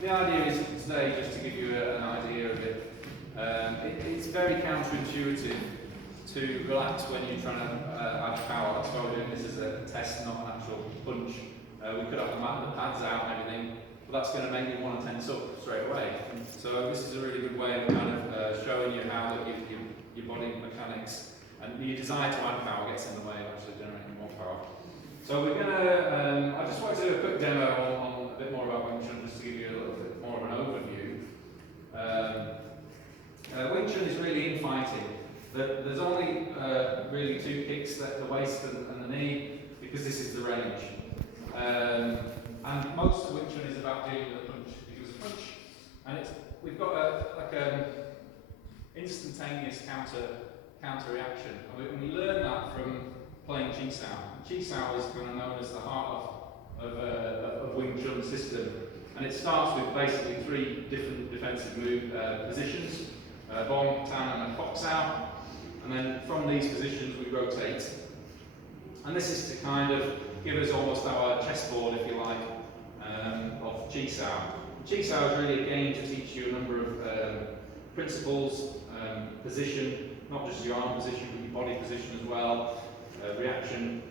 the idea is today, just to give you an idea of it, it's very counterintuitive to relax when you're trying to add power. That's why we're doing this as a test, not an actual punch. We could have the pads out and everything, but that's going to make you want to tense up straight away. So this is a really good way of kind of showing you how that your body mechanics and your desire to add power gets in the way of actually generating more power. So we're going to, I just wanted to do a quick demo on a bit more about Wing Chun, just to give you a little bit more of an overview. Wing Chun is really in fighting. There's only really two kicks, the waist and the knee, because this is the range. And most of Wing Chun is about dealing with a punch. You use a punch, and we've got an instantaneous counter reaction. And we learn that from playing Chi Sao. Chi Sao is kind of known as the heart of Wing Chun system, and it starts with basically three different defensive positions: Bong, Tan, and Kok Sao. And then from these positions we rotate. And this is to kind of give us almost our chessboard, if you like, of Chi Sao. Chi Sao is really a game to teach you a number of principles, position, not just your arm position, but your body position as well, reaction,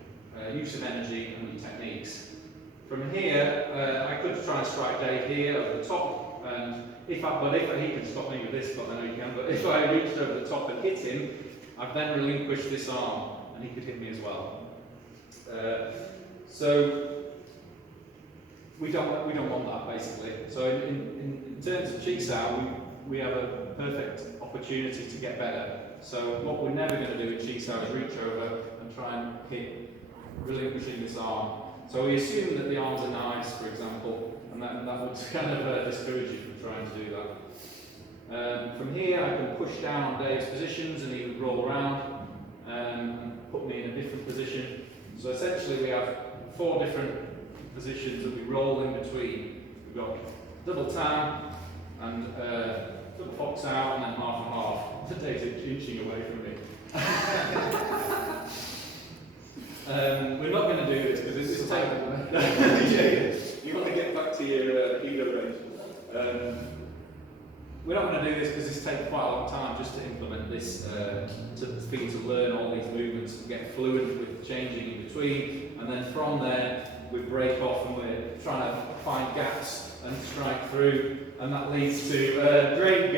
use of energy, and your techniques. From here, I could try and strike Dave here over the top, and if he can stop me with this, but I know he can, but if I reached over the top and hit him, I've then relinquished this arm, and he could hit me as well. So we don't want that, basically. So in terms of Chi Sao, we have a perfect opportunity to get better. So what we're never going to do in Chi Sao is reach over and try and hit, relinquishing this arm. So we assume that the arms are nice, for example, and that would kind of discourage you from trying to do that. From here, I can push down on Dave's positions and he would roll around and put me in a different position. So essentially we have 4 different positions that we roll in between. We've got double Tan and double Fox out, and then half and half. Dave's inching away from me. We're not going to do this because this is terrible. Yeah, you want to get back to your ego range. We're not going to do this because this takes quite a long time just to implement this, for you to learn all these movements and get fluent with changing in between, and then from there we break off and we're trying to find gaps and strike through, and that leads to a great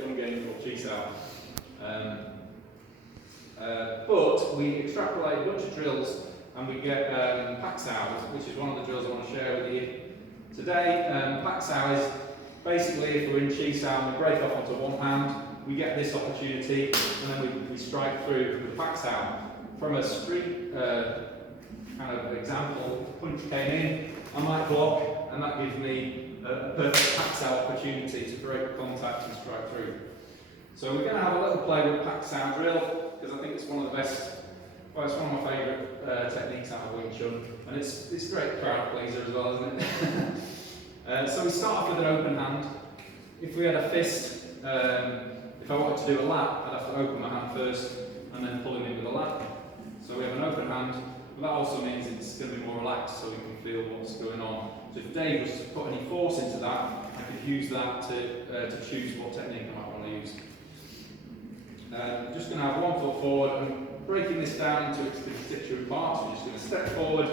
fun game called Chi Sao. But we extrapolate a bunch of drills and we get Pak Sao, which is one of the drills I want to share with you today. Pak Sao is basically, if we're in Chi Sao and we break off onto one hand, we get this opportunity, and then we strike through with Pak Sao. From a street kind of example, punch came in, I might block, and that gives me a perfect Pak Sao opportunity to break contact and strike through. So we're going to have a little play with Pak Sao drill, because I think it's one of the best, well, it's one of my favourite techniques out of Wing Chun, and it's a great crowd pleaser as well, isn't it? So we start off with an open hand. If we had a fist, if I wanted to do a lap, I'd have to open my hand first and then pull him in with a lap. So we have an open hand, but that also means it's going to be more relaxed so we can feel what's going on. So if Dave was to put any force into that, I could use that to choose what technique I might want to use. I'm just going to have 1 foot forward and breaking this down into its constituent parts. We're just going to step forward,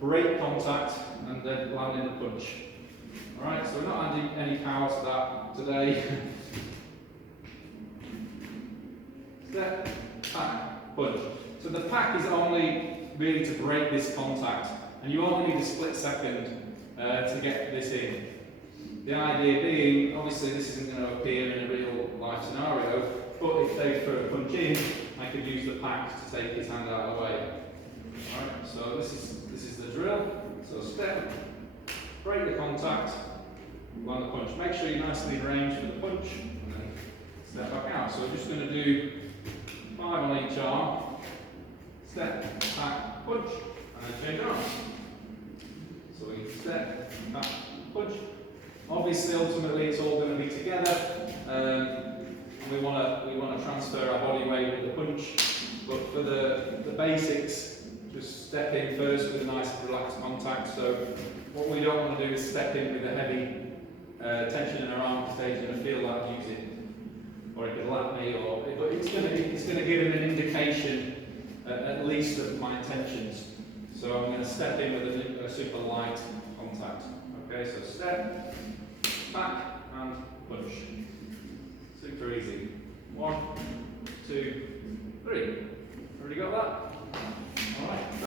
break contact, and then land in the punch. Alright, so we're not adding any power to that today. Step, pack, punch. So the pack is only really to break this contact, and you only need a split second to get this in. The idea being, obviously this isn't going to appear in a real life scenario, but if they throw a punch in, I could use the pack to take his hand out of the way. Alright, so this is the drill. So step, break the contact, land the punch. Make sure you're nicely in range for the punch, and then step back out. So we're just going to do 5 on each arm. Step, back, punch, and then change arms. So we step, back, punch. Obviously, ultimately, it's all going to be together. We want to transfer our body weight with the punch, but for the basics, just step in first with a nice relaxed contact. So what we don't want to do is step in with a heavy tension in our arm because they're going to feel that music, or it could lap me, but it's going to give him an indication at least of my intentions. So I'm going to step in with a super light contact. Okay, so step, back, and punch. Super easy. 1, 2, 3. Already got that?